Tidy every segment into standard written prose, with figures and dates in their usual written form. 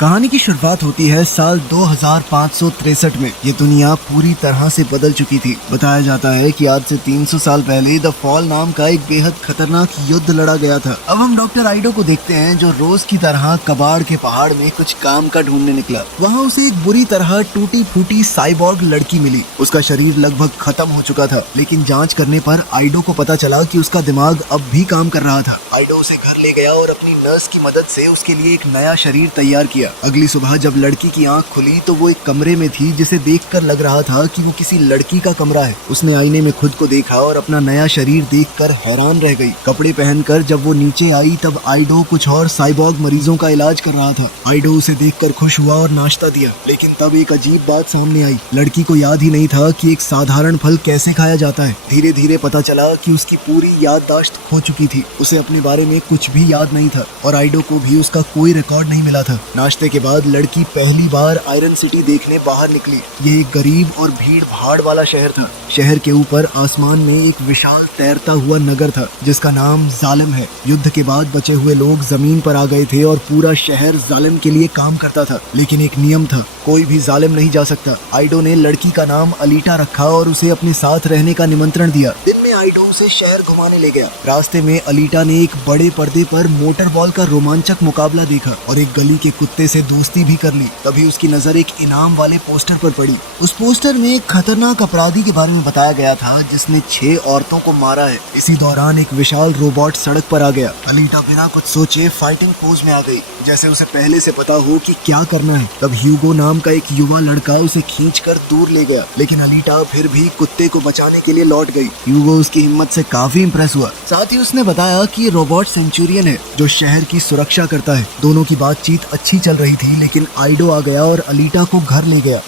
कहानी की शुरुआत होती है साल 2563 में। ये दुनिया पूरी तरह से बदल चुकी थी। बताया जाता है कि आज से 300 साल पहले द फॉल नाम का एक बेहद खतरनाक युद्ध लड़ा गया था। अब हम डॉक्टर आइडो को देखते हैं जो रोज की तरह कबाड़ के पहाड़ में कुछ काम का ढूंढने निकला। वहाँ उसे एक बुरी तरह टूटी फूटी साइबॉर्ग लड़की मिली। उसका शरीर लगभग खत्म हो चुका था, लेकिन जाँच करने पर आइडो को पता चला कि उसका दिमाग अब भी काम कर रहा था। आइडो उसे घर ले गया और अपनी नर्स की मदद से उसके लिए एक नया शरीर तैयार किया। अगली सुबह जब लड़की की आंख खुली तो वो एक कमरे में थी जिसे देखकर लग रहा था कि वो किसी लड़की का कमरा है। उसने आईने में खुद को देखा और अपना नया शरीर देखकर हैरान रह गई। कपड़े पहनकर जब वो नीचे आई तब आइडो कुछ और साइबॉर्ग मरीजों का इलाज कर रहा था। आइडो उसे देखकर खुश हुआ और नाश्ता दिया, लेकिन तब एक अजीब बात सामने आई। लड़की को याद ही नहीं था कि एक साधारण फल कैसे खाया जाता है। धीरे धीरे पता चला कि उसकी पूरी याददाश्त खो चुकी थी। उसे अपने बारे में कुछ भी याद नहीं था और आइडो को भी उसका कोई रिकॉर्ड नहीं मिला था। नाश्ते के बाद लड़की पहली बार आयरन सिटी देखने बाहर निकली। ये एक गरीब और भीड़ भाड़ वाला शहर था। शहर के ऊपर आसमान में एक विशाल तैरता हुआ नगर था जिसका नाम जालिम है। युद्ध के बाद बचे हुए लोग जमीन पर आ गए थे और पूरा शहर जालिम के लिए काम करता था, लेकिन एक नियम था, कोई भी जालिम नहीं जा सकता। आइडो ने लड़की का नाम अलीटा रखा और उसे अपने साथ रहने का निमंत्रण दिया। दिन में आइडो उसे शहर घुमाने ले गया। रास्ते में अलीटा ने एक बड़े पर्दे पर मोटर बॉल का रोमांचक मुकाबला देखा और एक गली के कुत्ते से दोस्ती भी कर ली। तभी उसकी नजर एक इनाम वाले पोस्टर पर पड़ी। उस पोस्टर में एक खतरनाक अपराधी के बारे में बताया गया था जिसने 6 औरतों को मारा है। इसी दौरान एक विशाल रोबोट सड़क पर आ गया। अलीटा बिना कुछ सोचे फाइटिंग पोज में आ गई, जैसे उसे पहले से पता हो कि क्या करना है। तब ह्यूगो नाम का एक युवा लड़का उसे खींचकर दूर ले गया, लेकिन अलीटा फिर भी कुत्ते को बचाने के लिए लौट गई। ह्यूगो उसकी हिम्मत से काफी इंप्रेस हुआ। साथ ही उसने बताया कि ये रोबोट सेंचुरियन है जो शहर की सुरक्षा करता है। दोनों की बातचीत अच्छी चल रही थी, लेकिन आइडो आ गया और अलीटा को घर ले गया।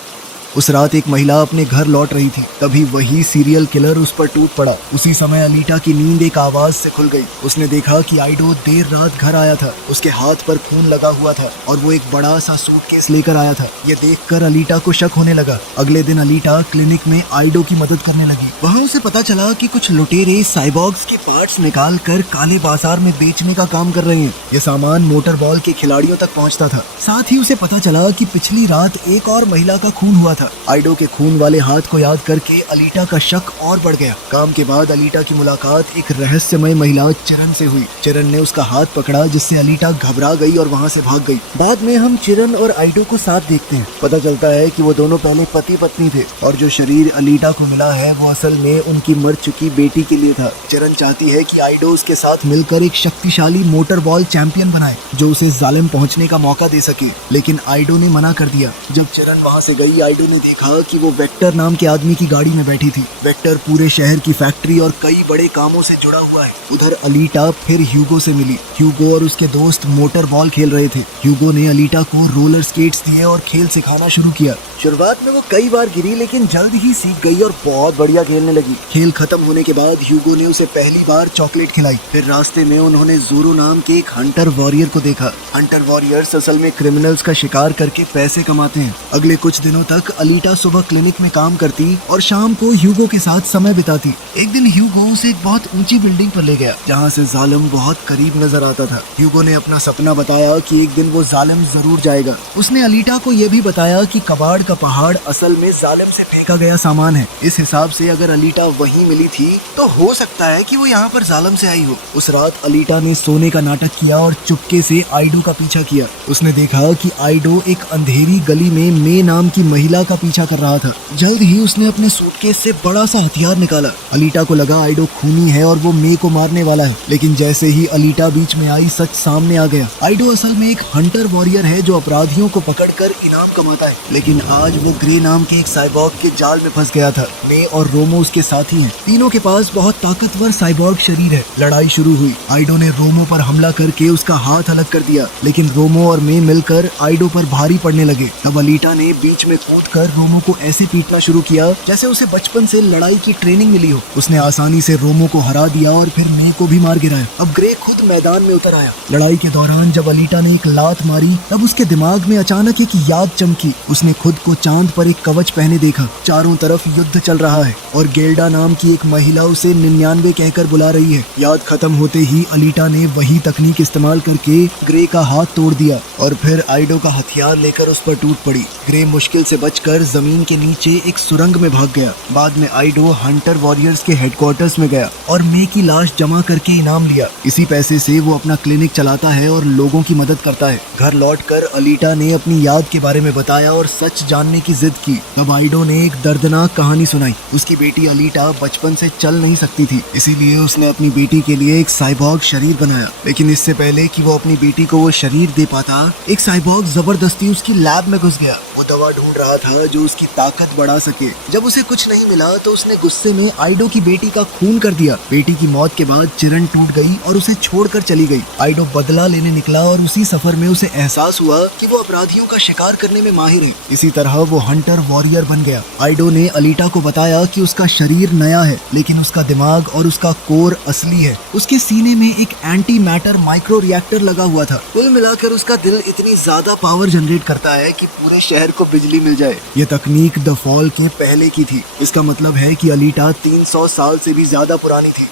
उस रात एक महिला अपने घर लौट रही थी, तभी वही सीरियल किलर उस पर टूट पड़ा। उसी समय अलीटा की नींद एक आवाज से खुल गई। उसने देखा कि आइडो देर रात घर आया था। उसके हाथ पर खून लगा हुआ था और वो एक बड़ा सा सूटकेस लेकर आया था। ये देखकर अलीटा को शक होने लगा। अगले दिन अलीटा क्लिनिक में आइडो की मदद करने लगी। वहाँ उसे पता चला कि कुछ लुटेरे साइबॉर्ग्स के पार्ट्स निकाल कर काले बाजार में बेचने का काम कर रहे हैं। ये सामान मोटर बॉल के खिलाड़ियों तक पहुँचता था। साथ ही उसे पता चला कि पिछली रात एक और महिला का खून हुआ था। आइडो के खून वाले हाथ को याद करके अलीटा का शक और बढ़ गया। काम के बाद अलीटा की मुलाकात एक रहस्यमय महिला चिरन से हुई। चिरन ने उसका हाथ पकड़ा, जिससे अलीटा घबरा गई और वहाँ से भाग गई। बाद में हम चिरन और आइडो को साथ देखते हैं। पता चलता है कि वो दोनों पहले पति पत्नी थे और जो शरीर अलीटा को मिला है वो असल में उनकी मर चुकी बेटी के लिए था। चिरन चाहती है कि आइडो उसके साथ मिलकर एक शक्तिशाली मोटर बॉल चैंपियन बनाए जो उसे जालिम पहुँचने का मौका दे सके, लेकिन आइडो ने मना कर दिया। जब चिरन वहाँ से गई, आइडो ने देखा कि वो वेक्टर नाम के आदमी की गाड़ी में बैठी थी। वेक्टर पूरे शहर की फैक्ट्री और कई बड़े कामों से जुड़ा हुआ है। उधर अलीटा फिर ह्यूगो से मिली। ह्यूगो और उसके दोस्त मोटर बॉल खेल रहे थे। ह्यूगो ने अलीटा को रोलर स्केट्स दिए और खेल सिखाना शुरू किया। शुरुआत में वो कई बार गिरी, लेकिन जल्द ही सीख गई और बहुत बढ़िया खेलने लगी। खेल खत्म होने के बाद ह्यूगो ने उसे पहली बार चॉकलेट खिलाई। फिर रास्ते में उन्होंने जोरो नाम के एक हंटर वॉरियर को देखा। हंटर वॉरियर्स असल में क्रिमिनल्स का शिकार करके पैसे कमाते हैं। अगले कुछ दिनों तक अलीटा सुबह क्लिनिक में काम करती और शाम को ह्यूगो के साथ समय बिताती। एक दिन ह्यूगो उसे एक बहुत ऊंची बिल्डिंग पर ले गया जहाँ से जालिम बहुत करीब नजर आता था। ह्यूगो ने अपना सपना बताया कि एक दिन वो जालिम जरूर जाएगा। उसने अलीटा को यह भी बताया कि कबाड़ का पहाड़ असल में जालिम से फेंका गया सामान है। इस हिसाब से अगर अलीटा वहीं मिली थी तो हो सकता है कि वो यहाँ पर जालिम से आई हो। उस रात अलीटा ने सोने का नाटक किया और चुपके से आइडो का पीछा किया। उसने देखा कि आइडो एक अंधेरी गली में मे नाम की महिला का पीछा कर रहा था। जल्द ही उसने अपने सूटकेस से बड़ा सा हथियार निकाला। अलीटा को लगा आइडो खूनी है और वो मे को मारने वाला है, लेकिन जैसे ही अलीटा बीच में आई, सच सामने आ गया। आइडो असल में एक हंटर वॉरियर है जो अपराधियों को पकड़कर इनाम कमाता है, लेकिन आज वो ग्रे नाम के एक साइबॉर्ग के जाल में फंस गया था। मे और रोमो उसके साथी हैं। तीनों के पास बहुत ताकतवर साइबॉर्ग शरीर है। लड़ाई शुरू हुई। आइडो ने रोमो पर हमला करके उसका हाथ अलग कर दिया, लेकिन रोमो और मे मिलकर आइडो पर भारी पड़ने लगे। तब अलीटा ने बीच में कूद आकर रोमो को ऐसे पीटना शुरू किया जैसे उसे बचपन से लड़ाई की ट्रेनिंग मिली हो। उसने आसानी से रोमो को हरा दिया और फिर मे को भी मार गिराया। अब ग्रे खुद मैदान में उतर आया। लड़ाई के दौरान जब अलीटा ने एक लात मारी तब उसके दिमाग में अचानक एक याद चमकी। उसने खुद को चांद पर एक कवच पहने देखा। चारों तरफ युद्ध चल रहा है और गेल्डा नाम की एक महिला उसे 99 कहकर बुला रही है। याद खत्म होते ही अलीटा ने वही तकनीक इस्तेमाल करके ग्रे का हाथ तोड़ दिया और फिर आइडो का हथियार लेकर उस पर टूट पड़ी। ग्रे मुश्किल से बचकर जमीन के नीचे एक सुरंग में भाग गया। बाद में आइडो हंटर वॉरियर्स के हेडक्वार्टर्स में गया और मे की लाश जमा करके इनाम लिया। इसी पैसे से वो अपना क्लिनिक चलाता है और लोगों की मदद करता है। घर लौटकर अलीटा ने अपनी याद के बारे में बताया और सच जानने की जिद की। तब आइडो ने एक दर्दनाक कहानी सुनाई। उसकी बेटी अलीटा बचपन से चल नहीं सकती थी, इसीलिए उसने अपनी बेटी के लिए एक साइबॉर्ग शरीर बनाया। लेकिन इससे पहले कि वो अपनी बेटी को वो शरीर दे पाता, एक साइबॉर्ग जबरदस्ती उसकी लैब में घुस गया। वो दवा ढूंढ रहा था जो उसकी ताकत बढ़ा सके। जब उसे कुछ नहीं मिला तो उसने गुस्से में आइडो की बेटी का खून कर दिया। बेटी की मौत के बाद चिरन टूट गई और उसे छोड़कर चली गई। आइडो बदला लेने निकला और उसी सफर में उसे एहसास हुआ कि वो अपराधियों का शिकार करने में माहिर है। इसी तरह वो हंटर वॉरियर बन गया। आइडो ने अलीटा को बताया कि उसका शरीर नया है लेकिन उसका दिमाग और उसका कोर असली है। उसके सीने में एक एंटी मैटर माइक्रो रिएक्टर लगा हुआ था। कुल मिलाकर उसका दिल इतनी ज्यादा पावर जनरेट करता है कि पूरे शहर को बिजली मिल जाए। ये तकनीक द फॉल के पहले की थी। इसका मतलब है कि अलीटा 300 साल से भी ज्यादा पुरानी थी।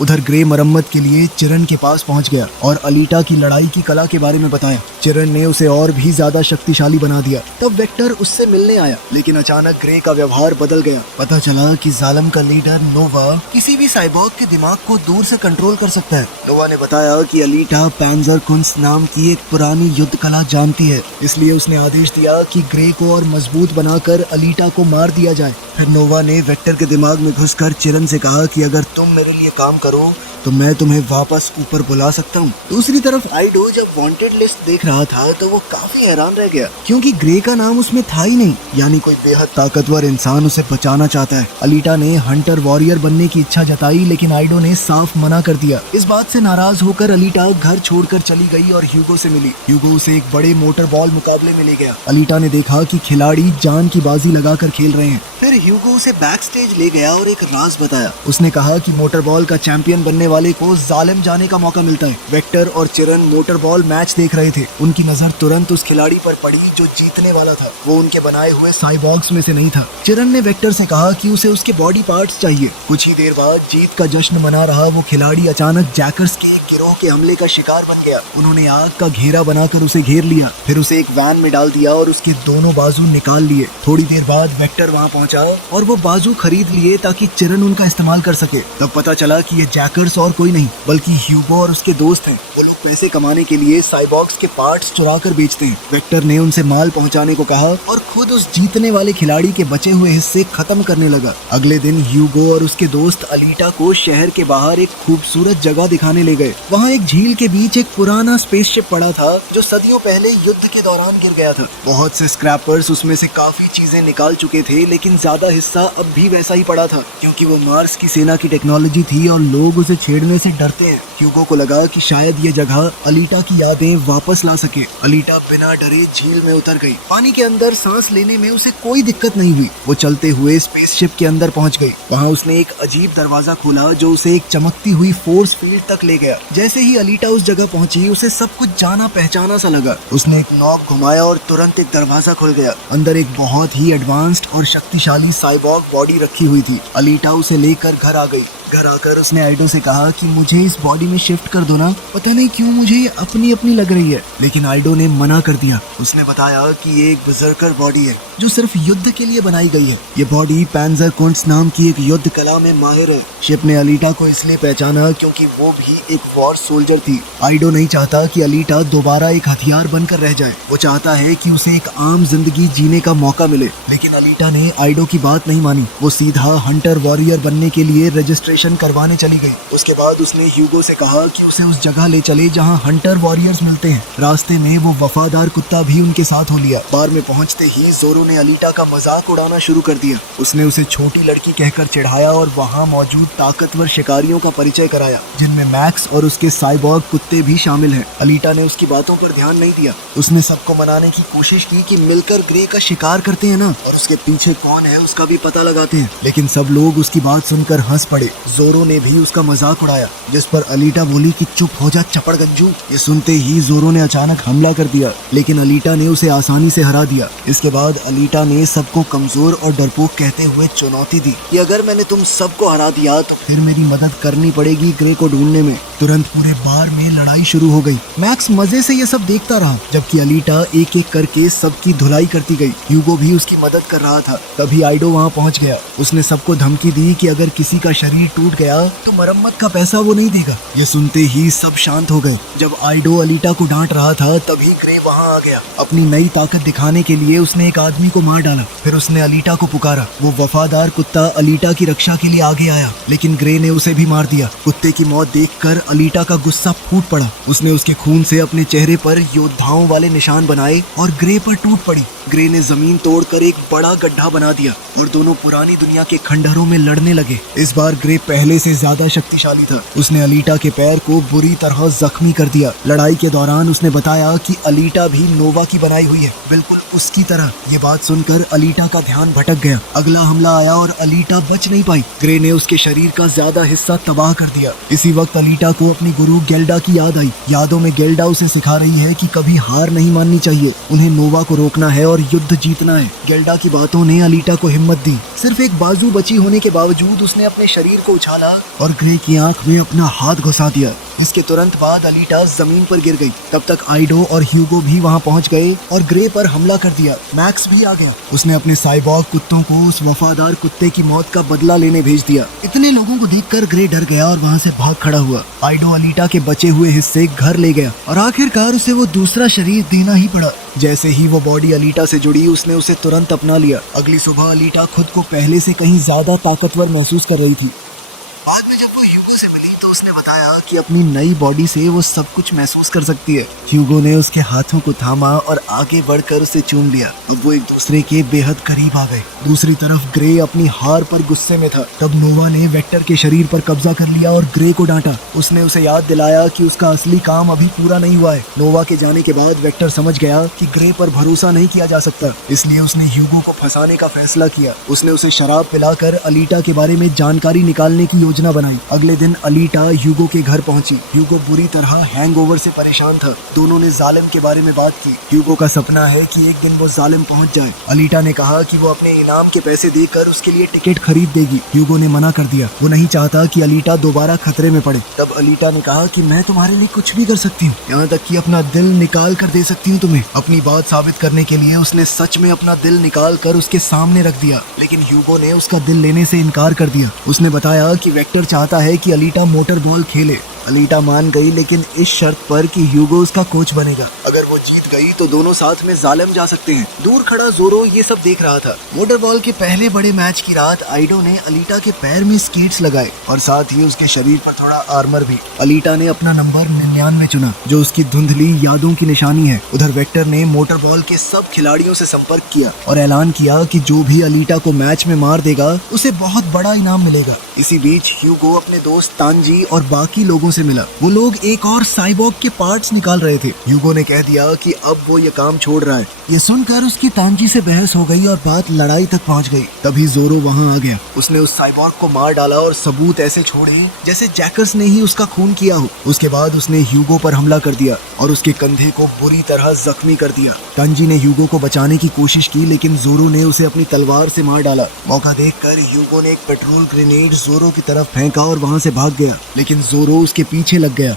उधर ग्रे मरम्मत के लिए चिरन के पास पहुंच गया और अलीटा की लड़ाई की कला के बारे में बताया। चिरन ने उसे और भी ज्यादा शक्तिशाली बना दिया। तब वेक्टर उससे मिलने आया लेकिन अचानक ग्रे का व्यवहार बदल गया। पता चला कि जालिम का लीडर नोवा किसी भी साइबॉर्ग के दिमाग को दूर से कंट्रोल कर सकता है। नोवा ने बताया कि अलीटा पैंजर कुंस्ट नाम की एक पुरानी युद्ध कला जानती है, इसलिए उसने आदेश दिया कि ग्रे को और मजबूत बनाकर अलीटा को मार दिया जाए। फिर नोवा ने वेक्टर के दिमाग में घुसकर चिरन से कहा कि अगर तुम मेरे लिए काम करो तो मैं तुम्हें वापस ऊपर बुला सकता हूँ। दूसरी तरफ आइडो जब वांटेड लिस्ट देख रहा था तो वो काफी हैरान रह गया क्योंकि ग्रे का नाम उसमें था ही नहीं, यानी कोई बेहद ताकतवर इंसान उसे बचाना चाहता है। अलीटा ने हंटर वॉरियर बनने की इच्छा जताई लेकिन आइडो ने साफ मना कर दिया। इस बात से नाराज होकर अलीटा घर छोड़कर चली गई और ह्यूगो से मिली। ह्यूगो उसे एक बड़े मोटर बॉल मुकाबले में ले गया। अलीटा ने देखा कि खिलाड़ी जान की बाजी लगाकर खेल रहे हैं। फिर ह्यूगो उसे बैक स्टेज ले गया और एक राज बताया। उसने कहा कि मोटर बॉल का चैंपियन बनने वाले को जालिम जाने का मौका मिलता है। वेक्टर और चिरन मोटर बॉल मैच देख रहे थे। उनकी नजर तुरंत उस खिलाड़ी पर पड़ी जो जीतने वाला था। वो उनके बनाए हुए साइबॉर्ग्स में से नहीं था। चिरन ने वेक्टर से कहा कि उसे उसके बॉडी पार्ट्स चाहिए। कुछ ही देर बाद जीत का जश्न मना रहा वो खिलाड़ी अचानक जैकर्स के एक गिरोह के हमले का शिकार बन गया। उन्होंने आग का घेरा बनाकर उसे घेर लिया, फिर उसे एक वैन में डाल दिया और उसके दोनों बाजू निकाल लिए। थोड़ी देर बाद वेक्टर वहाँ पहुंचा और वो बाजू खरीद लिए ताकि चिरन उनका इस्तेमाल कर सके। तब पता चला कि ये जैकर्स और कोई नहीं बल्कि ह्यूगो और उसके दोस्त हैं। वो लोग पैसे कमाने के लिए साइबॉर्ग्स के पार्ट्स चुरा कर बेचते हैं। वेक्टर ने उनसे माल पहुंचाने को कहा और खुद उस जीतने वाले खिलाड़ी के बचे हुए हिस्से खत्म करने लगा। अगले दिन ह्यूगो और उसके दोस्त अलीटा को शहर के बाहर एक खूबसूरत जगह दिखाने ले गए। वहाँ एक झील के बीच एक पुराना स्पेसशिप पड़ा था जो सदियों पहले युद्ध के दौरान गिर गया था। बहुत से स्क्रैपर्स उसमें से काफी चीजें निकाल चुके थे लेकिन ज्यादा हिस्सा अब भी वैसा ही पड़ा था क्योंकि वो मार्स की सेना की टेक्नोलॉजी थी और लोग उसे छेड़ने से डरते हैं। ह्यूगो को लगा कि शायद ये जगह अलीटा की यादें वापस ला सके। अलीटा बिना डरे झील में उतर गई। पानी के अंदर सांस लेने में उसे कोई दिक्कत नहीं हुई। वो चलते हुए स्पेसशिप के अंदर पहुंच गई। वहाँ उसने एक अजीब दरवाजा खोला जो उसे एक चमकती हुई फोर्स फील्ड तक ले गया। जैसे ही अलीटा उस जगह पहुंची उसे सब कुछ जाना पहचाना सा लगा। उसने एक नॉब घुमाया और तुरंत एक दरवाजा खुल गया। अंदर एक बहुत ही एडवांस्ड और शक्तिशाली साइबॉर्ग बॉडी रखी हुई थी। अलीटा उसे लेकर घर आ गई। घर आकर उसने आइडो से कहा कि मुझे इस बॉडी में शिफ्ट कर दो ना, पता नहीं क्यों मुझे ये अपनी अपनी लग रही है। लेकिन आइडो ने मना कर दिया। उसने बताया कि ये एक बर्जर्कर बॉडी है जो सिर्फ युद्ध के लिए बनाई गई है। ये बॉडी पैंजर कुंस्ट नाम की एक युद्ध कला में माहिर है। शिप ने अलीटा को इसलिए पहचाना क्योंकि वो भी एक वॉर सोल्जर थी। आइडो नहीं चाहता कि अलीटा दोबारा एक हथियार बनकर रह जाए। वो चाहता है कि उसे एक आम जिंदगी जीने का मौका मिले। लेकिन अलीटा ने आइडो की बात नहीं मानी। वो सीधा हंटर वॉरियर बनने के लिए रजिस्ट्रेशन दर्शन करवाने चली गई। उसके बाद उसने ह्यूगो से कहा कि उसे उस जगह ले चले जहाँ हंटर वॉरियर्स मिलते हैं। रास्ते में वो वफादार कुत्ता भी उनके साथ हो लिया। बार में पहुंचते ही जोरो ने अलीटा का मजाक उड़ाना शुरू कर दिया। उसने उसे छोटी लड़की कहकर चिढ़ाया और वहाँ मौजूद ताकतवर शिकारियों का परिचय कराया, जिनमें मैक्स और उसके साइबॉर्ग कुत्ते भी शामिल हैं। अलीटा ने उसकी बातों पर ध्यान नहीं दिया। उसने सबको मनाने की कोशिश की कि मिलकर ग्रे का शिकार करते हैं ना, और उसके पीछे कौन है उसका भी पता लगाते हैं। लेकिन सब लोग उसकी बात सुनकर हंस पड़े। जोरो ने भी उसका मजाक उड़ाया, जिस पर अलीटा बोली कि चुप हो जा चपड़गंजू। ये सुनते ही जोरो ने अचानक हमला कर दिया, लेकिन अलीटा ने उसे आसानी से हरा दिया। इसके बाद अलीटा ने सबको कमजोर और डरपोक कहते हुए चुनौती दी कि अगर मैंने तुम सबको हरा दिया तो फिर मेरी मदद करनी पड़ेगी ग्रे को ढूंढने में। तुरंत पूरे बार में लड़ाई शुरू हो गई। मैक्स मजे से ये सब देखता रहा, जबकि अलीटा एक एक करके सबकी धुलाई करती गई। ह्यूगो भी उसकी मदद कर रहा था। तभी आइडो वहाँ पहुँच गया। उसने सबको धमकी दी कि अगर किसी का शरीर टूट गया तो मरम्मत का पैसा वो नहीं देगा। ये सुनते ही सब शांत हो गए। जब आइडो अलीटा को डांट रहा था तभी ग्रे वहाँ आ गया। अपनी नई ताकत दिखाने के लिए उसने एक आदमी को मार डाला। फिर उसने अलीटा को पुकारा। वो वफादार कुत्ता अलीटा की रक्षा के लिए आगे आया, लेकिन ग्रे ने उसे भी मार दिया। कुत्ते की मौत देखकर अलीटा का गुस्सा फूट पड़ा। उसने उसके खून से अपने चेहरे पर योद्धाओं वाले निशान बनाए और ग्रे पर टूट पड़ी। ग्रे ने जमीन तोड़कर एक बड़ा गड्ढा बना दिया और दोनों पुरानी दुनिया के खंडहरों में लड़ने लगे। इस बार ग्रे पहले से ज्यादा शक्तिशाली था। उसने अलीटा के पैर को बुरी तरह जख्मी कर दिया। लड़ाई के दौरान उसने बताया कि अलीटा भी नोवा की बनाई हुई है, बिल्कुल उसकी तरह। ये बात सुनकर अलीटा का ध्यान भटक गया। अगला हमला आया और अलीटा बच नहीं पाई। ग्रे ने उसके शरीर का ज्यादा हिस्सा तबाह कर दिया। इसी वक्त अलीटा को अपनी गुरु गेल्डा की याद आई। यादों में गेल्डा उसे सिखा रही है कि कभी हार नहीं माननी चाहिए, उन्हें नोवा को रोकना है और युद्ध जीतना है। गेल्डा की बातों ने अलीटा को हिम्मत दी। सिर्फ एक बाजू बची होने के बावजूद उसने अपने शरीर को उछाला और ग्रे की आंख में अपना हाथ घुसा दिया। इसके तुरंत बाद अलीटा जमीन पर गिर गई। तब तक आइडो और ह्यूगो भी वहां पहुंच गए और ग्रे पर हमला कर दिया। मैक्स भी आ गया। उसने अपने साइबॉर्ग कुत्तों को उस वफादार कुत्ते की मौत का बदला लेने भेज दिया। इतने लोगों को देखकर ग्रे डर गया और वहां से भाग खड़ा हुआ। आइडो अलीटा के बचे हुए हिस्से घर ले गया और आखिरकार उसे वो दूसरा शरीर देना ही पड़ा। जैसे ही वो बॉडी अलीटा से जुड़ी उसने उसे तुरंत अपना लिया। अगली सुबह अलीटा खुद को पहले से कहीं ज्यादा ताकतवर महसूस कर रही थी। बाद में जब वो ह्यूगो से मिली तो उसने बताया कि अपनी नई बॉडी से वो सब कुछ महसूस कर सकती है। ह्यूगो ने उसके हाथों को थामा और आगे बढ़कर उसे चूम लिया। अब वो एक दूसरे के बेहद करीब आ गए। दूसरी तरफ ग्रे अपनी हार पर गुस्से में था। तब नोवा ने वेक्टर के शरीर पर कब्जा कर लिया और ग्रे को डांटा। उसने उसे याद दिलाया कि उसका असली काम अभी पूरा नहीं हुआ है। नोवा के जाने के बाद वेक्टर समझ गया कि ग्रे पर भरोसा नहीं किया जा सकता, इसलिए उसने ह्यूगो को फंसाने का फैसला किया। उसने उसे शराब पिलाकर अलीटा के बारे में जानकारी निकालने की योजना बनाई। अगले दिन अलीटा ह्यूगो के घर पहुंची। ह्यूगो बुरी तरह हैंगओवर से परेशान था। दोनों ने जालिम के बारे में बात की। ह्यूगो का सपना है कि एक दिन वो जालिम पहुंच जाए। अलीटा ने कहा कि वो अपने इनाम के पैसे देकर उसके लिए टिकट खरीद देगी। ह्यूगो ने मना कर दिया। वो नहीं चाहता कि अलीटा दोबारा खतरे में पड़े। तब अलीटा ने कहा कि मैं तुम्हारे लिए कुछ भी कर सकती हूँ, यहाँ तक कि अपना दिल निकाल कर दे सकती हूँ तुम्हें। अपनी बात साबित करने के लिए उसने सच में अपना दिल निकाल कर उसके सामने रख दिया, लेकिन ह्यूगो ने उसका दिल लेने से इनकार कर दिया। उसने बताया कि वेक्टर चाहता है कि अलीटा मोटर बॉल खेले। अलीटा मान गई, लेकिन इस शर्त पर कि ह्यूगो उसका कोच बनेगा। अगर वो जीत गई तो दोनों साथ में जालिम जा सकते हैं। दूर खड़ा जोरो ये सब देख रहा था। मोटर बॉल के पहले बड़े मैच की रात आइडो ने अलीटा के पैर में स्केट्स लगाए और साथ ही उसके शरीर पर थोड़ा आर्मर भी। अलीटा ने अपना नंबर 99 चुना, जो उसकी धुंधली यादों की निशानी है। उधर वेक्टर ने मोटर बॉल के सब खिलाड़ियों से संपर्क किया और ऐलान किया कि जो भी अलीटा को मैच में मार देगा उसे बहुत बड़ा इनाम मिलेगा। इसी बीच ह्यूगो अपने दोस्त तांजी और बाकी लोगों से मिला। वो लोग एक और साइबॉर्ग के पार्ट्स निकाल रहे थे। ह्यूगो ने कह दिया कि अब वो ये काम छोड़ रहा है। ये सुनकर उसकी तांजी से बहस हो गई और बात लड़ाई तक पहुंच गई। तभी जोरो वहां आ गया। उसने उस साइबॉर्ग को मार डाला और सबूत ऐसे छोड़े जैसे जैकर्स ने ही उसका खून किया हो। उसके बाद उसने ह्यूगो पर हमला कर दिया और उसके कंधे को बुरी तरह जख्मी कर दिया। तांजी ने ह्यूगो को बचाने की कोशिश की, लेकिन जोरो ने उसे अपनी तलवार से मार डाला। मौका देखकर ह्यूगो ने एक पेट्रोल ग्रेनेड जोरो की तरफ फेंका और वहां से भाग गया, लेकिन जोरो उसके पीछे लग गया।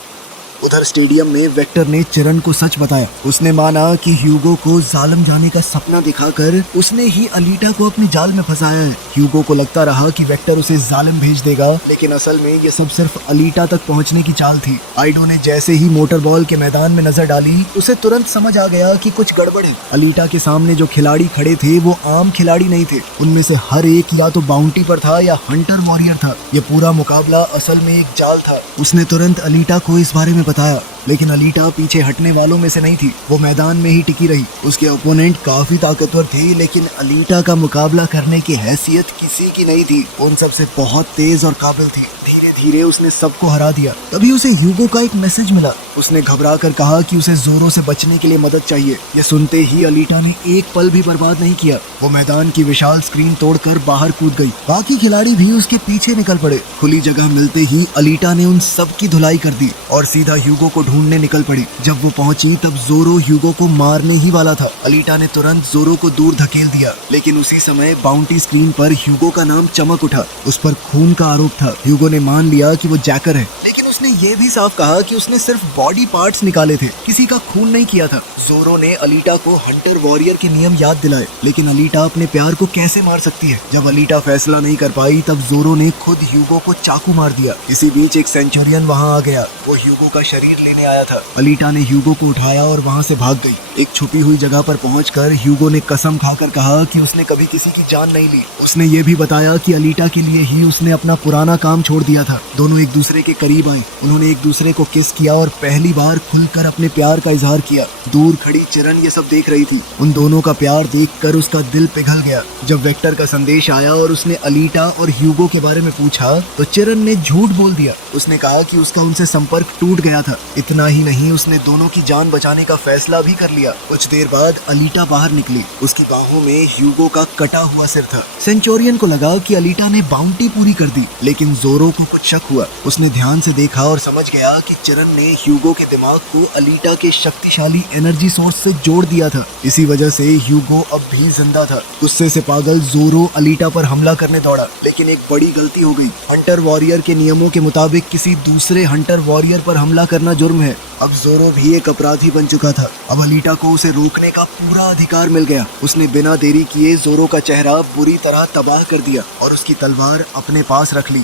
उधर स्टेडियम में वेक्टर ने चिरन को सच बताया। उसने माना कि ह्यूगो को जालिम जाने का सपना दिखाकर उसने ही अलीटा को अपने जाल में फंसाया है। ह्यूगो को लगता रहा कि वेक्टर उसे जालिम भेज देगा, लेकिन असल में ये सब सिर्फ अलीटा तक पहुंचने की चाल थी। आइडो ने जैसे ही मोटर बॉल के मैदान में नजर डाली, उसे तुरंत समझ आ गया कि कुछ गड़बड़ है। अलीटा के सामने जो खिलाड़ी खड़े थे वो आम खिलाड़ी नहीं थे। उनमें से हर एक या तो बाउंटी पर था या हंटर वॉरियर था। ये पूरा मुकाबला असल में एक जाल था। उसने तुरंत अलीटा को इस बारे में बताया, लेकिन अलीटा पीछे हटने वालों में से नहीं थी। वो मैदान में ही टिकी रही। उसके ओपोनेंट काफी ताकतवर थे, लेकिन अलीटा का मुकाबला करने की हैसियत किसी की नहीं थी। उन सबसे बहुत तेज और काबिल थी। धीरे धीरे उसने सबको हरा दिया। तभी उसे ह्यूगो का एक मैसेज मिला। उसने घबरा कर कहा कि उसे जोरो से बचने के लिए मदद चाहिए। यह सुनते ही अलीटा ने एक पल भी बर्बाद नहीं किया। वो मैदान की विशाल स्क्रीन तोड़कर बाहर कूद गई। बाकी खिलाड़ी भी उसके पीछे निकल पड़े। खुली जगह मिलते ही अलीटा ने उन सब की धुलाई कर दी और सीधा ह्यूगो को ढूंढने निकल पड़ी। जब वो पहुंची तब जोरो ह्यूगो को मारने ही वाला था। अलीटा ने तुरंत जोरो को दूर धकेल दिया, लेकिन उसी समय बाउंटी स्क्रीन पर ह्यूगो का नाम चमक उठा। उस पर खून का आरोप था। ह्यूगो ने मान लिया कि वो जैकर है, लेकिन उसने ये भी साफ कहा कि उसने सिर्फ बॉडी पार्ट्स निकाले थे, किसी का खून नहीं किया था। जोरो ने अलीटा को हंटर वॉरियर के नियम याद दिलाए, लेकिन अलीटा अपने प्यार को कैसे मार सकती है। जब अलीटा फैसला नहीं कर पाई तब जोरो ने खुद ह्यूगो को चाकू मार दिया। इसी बीच एक सेंचुरियन वहां आ गया। वो ह्यूगो का शरीर लेने आया था। अलीटा ने ह्यूगो को उठाया और वहां से भाग गई। एक छुपी हुई जगह पर पहुंचकर ह्यूगो ने कसम खाकर कहा कि उसने कभी किसी की जान नहीं ली। उसने ये भी बताया कि अलीटा के लिए ही उसने अपना पुराना काम छोड़ दिया था। दोनों एक दूसरे के करीब आए। उन्होंने एक दूसरे को किस किया और पहली बार खुलकर अपने प्यार का इजहार किया। दूर खड़ी चिरन ये सब देख रही थी। उन दोनों का प्यार देखकर उसका दिल पिघल गया। जब वेक्टर का संदेश आया और उसने अलीटा और ह्यूगो के बारे में पूछा तो चिरन ने झूठ बोल दिया। उसने कहा कि उसका उनसे संपर्क टूट गया था। इतना ही नहीं, उसने दोनों की जान बचाने का फैसला भी कर लिया। कुछ देर बाद अलीटा बाहर निकली। उसकी बाहों में ह्यूगो का कटा हुआ सिर था। सेंचुरियन को लगा कि अलीटा ने बाउंटी पूरी कर दी, लेकिन जोरो को कुछ शक हुआ। उसने ध्यान से देखा और समझ गया कि चिरन ने ह्यूगो के दिमाग को अलीटा के शक्तिशाली एनर्जी सोर्स से जोड़ दिया था। इसी वजह से ह्यूगो अब भी जिंदा था। गुस्से से पागल जोरो अलीटा पर हमला करने दौड़ा, लेकिन एक बड़ी गलती हो गई। हंटर वॉरियर के नियमों के मुताबिक किसी दूसरे हंटर वॉरियर पर हमला करना जुर्म है। अब जोरो भी एक अपराधी बन चुका था। अब अलीटा को उसे रोकने का पूरा अधिकार मिल गया। उसने बिना देरी किए जोरो का चेहरा बुरी तरह तबाह कर दिया और उसकी तलवार अपने पास रख ली।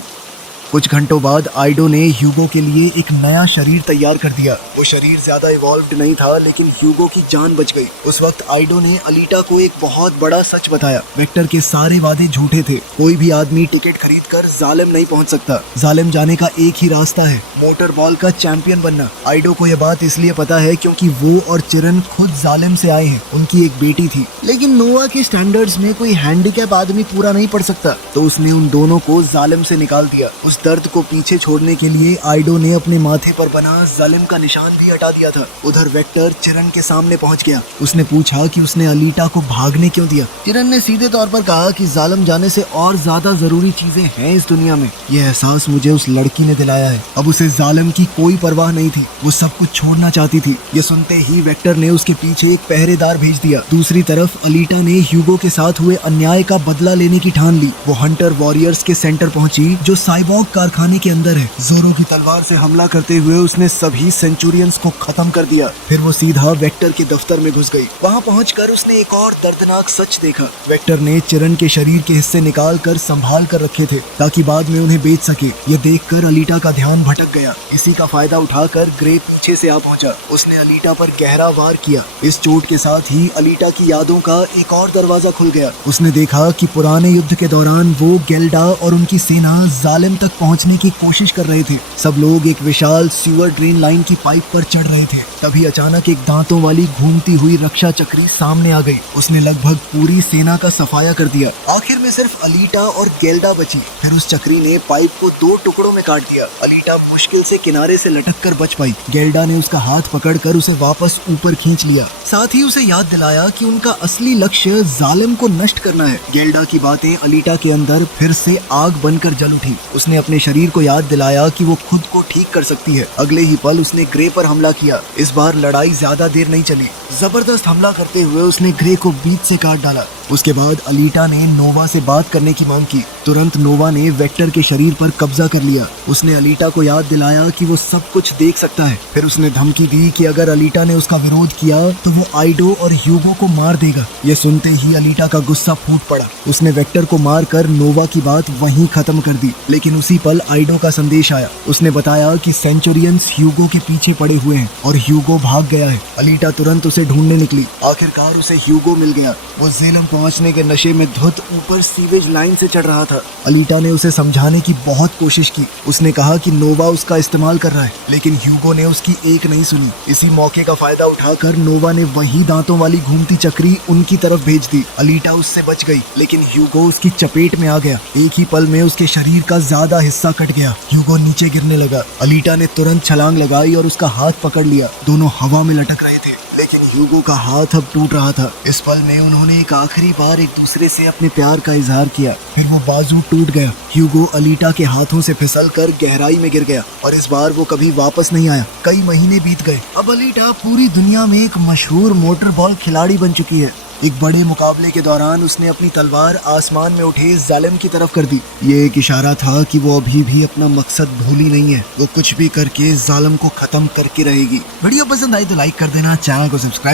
कुछ घंटों बाद आइडो ने ह्यूगो के लिए एक नया शरीर तैयार कर दिया। वो शरीर ज्यादा इवॉल्व्ड नहीं था, लेकिन ह्यूगो की जान बच गई। उस वक्त आइडो ने अलीटा को एक बहुत बड़ा सच बताया। वेक्टर के सारे वादे झूठे थे। कोई भी आदमी टिकट खरीदकर जालिम नहीं पहुंच सकता। जालिम जाने का एक ही रास्ता है, मोटर बॉल का चैंपियन बनना। आइडो को यह बात इसलिए पता है क्योंकि वो और चिरन खुद जालिम से आए हैं। उनकी एक बेटी थी, लेकिन नोआ के स्टैंडर्ड्स में कोई हैंडीकैप आदमी पूरा नहीं पढ़ सकता, तो उसने उन दोनों को जालिम से निकाल दिया। उस दर्द को पीछे छोड़ने के लिए आइडो ने अपने माथे पर बना जालिम का निशान भी हटा दिया था। उधर वेक्टर चिरन के सामने पहुंच गया। उसने पूछा कि उसने अलीटा को भागने क्यों दिया। चिरन ने सीधे तौर पर कहा कि जालिम जाने से और ज्यादा जरूरी चीजें हैं इस दुनिया में। यह एहसास मुझे उस लड़की ने दिलाया है। अब उसे जालिम की कोई परवाह नहीं थी। वो सब कुछ छोड़ना चाहती थी। ये सुनते ही वेक्टर ने उसके पीछे एक पहरेदार भेज दिया। दूसरी तरफ अलीटा ने ह्यूगो के साथ हुए अन्याय का बदला लेने की ठान ली। वो हंटर वॉरियर्स के सेंटर पहुंची जो साइबॉग कारखाने के अंदर है। जोरो की तलवार से हमला करते हुए उसने सभी सेंचुरियंस को खत्म कर दिया। फिर वो सीधा वेक्टर के दफ्तर में घुस गई। वहां पहुंचकर उसने एक और दर्दनाक सच देखा। वेक्टर ने चिरन के शरीर के हिस्से निकाल कर संभाल कर रखे थे ताकि बाद में उन्हें बेच सके। ये देखकर अलीटा का ध्यान भटक गया। इसी का फायदा उठाकर ग्रे पीछे से आ पहुंचा। उसने अलीटा पर गहरा वार किया। इस चोट के साथ ही अलीटा की यादों का एक और दरवाजा खुल गया। उसने देखा कि पुराने युद्ध के दौरान वो गेल्डा और उनकी सेना जालिम तक पहुंचने की कोशिश कर रहे थे। सब लोग एक विशाल सीवर ड्रेन लाइन की पाइप पर चढ़ रहे थे। तभी अचानक एक दांतों वाली घूमती हुई रक्षा चक्री सामने आ गई। उसने लगभग पूरी सेना का सफाया कर दिया। आखिर में सिर्फ अलीटा और गेल्डा बची। फिर उस चक्री ने पाइप को 2 टुकड़ों में काट दिया। अलीटा मुश्किल से किनारे से लटक कर बच पाई। गेल्डा ने उसका हाथ पकड़कर उसे वापस ऊपर खींच लिया। साथ ही उसे याद दिलाया कि उनका असली लक्ष्य जालिम को नष्ट करना है। गेल्डा की बातें अलीटा के अंदर फिर से आग बनकर जल उठी। उसने अपने शरीर को याद दिलाया कि वो खुद को ठीक कर सकती है। अगले ही पल उसने ग्रे पर हमला किया। इस बार लड़ाई ज्यादा देर नहीं चली। जबरदस्त हमला करते हुए उसने ग्रे को बीच से काट डाला। उसके बाद अलीटा ने नोवा से बात करने की मांग की। तुरंत नोवा ने वेक्टर के शरीर पर कब्जा कर लिया। उसने अलीटा को याद दिलाया कि वो सब कुछ देख सकता है। फिर उसने धमकी दी कि अगर अलीटा ने उसका विरोध किया तो वो आइडो और ह्यूगो को मार देगा। ये सुनते ही अलीटा का गुस्सा फूट पड़ा। उसने वेक्टर को मारकर नोवा की बात वहीं खत्म कर दी। लेकिन उसी पल आइडो का संदेश आया। उसने बताया कि सेंचुरियंस ह्यूगो के पीछे पड़े हुए हैं और ह्यूगो भाग गया है। अलीटा तुरंत उसे ढूंढने निकली। आखिरकार उसे ह्यूगो मिल गया। वो जेलम पहुंचने के नशे में धुत ऊपर सीवेज लाइन से चढ़ रहा था। अलीटा ने उसे समझाने की बहुत कोशिश की। उसने कहा कि नोवा उसका इस्तेमाल कर रहा है, लेकिन ह्यूगो ने उसकी एक नहीं सुनी। इसी मौके का फायदा उठाकर नोवा ने वही दांतों वाली घूमती चक्री उनकी तरफ भेज दी। अलीटा उससे बच गई, लेकिन ह्यूगो उसकी चपेट में आ गया। एक ही पल में उसके शरीर का ज्यादा हिस्सा कट गया। ह्यूगो नीचे गिरने लगा। अलीटा ने तुरंत छलांग लगाई और उसका हाथ पकड़ लिया। दोनों हवा में लटक रहे थे, लेकिन ह्यूगो का हाथ अब टूट रहा था। इस पल में उन्होंने एक आखिरी बार एक दूसरे से अपने प्यार का इजहार किया। फिर वो बाजू टूट गया। ह्यूगो अलीटा के हाथों से फिसलकर गहराई में गिर गया और इस बार वो कभी वापस नहीं आया। कई महीने बीत गए। अब अलीटा पूरी दुनिया में एक मशहूर मोटर बॉल खिलाड़ी बन चुकी है। एक बड़े मुकाबले के दौरान उसने अपनी तलवार आसमान में उठे जालिम की तरफ कर दी। ये एक इशारा था कि वो अभी भी अपना मकसद भूली नहीं है। वो कुछ भी करके जालिम को खत्म करके रहेगी। वीडियो पसंद आई तो लाइक कर देना, चैनल को सब्सक्राइब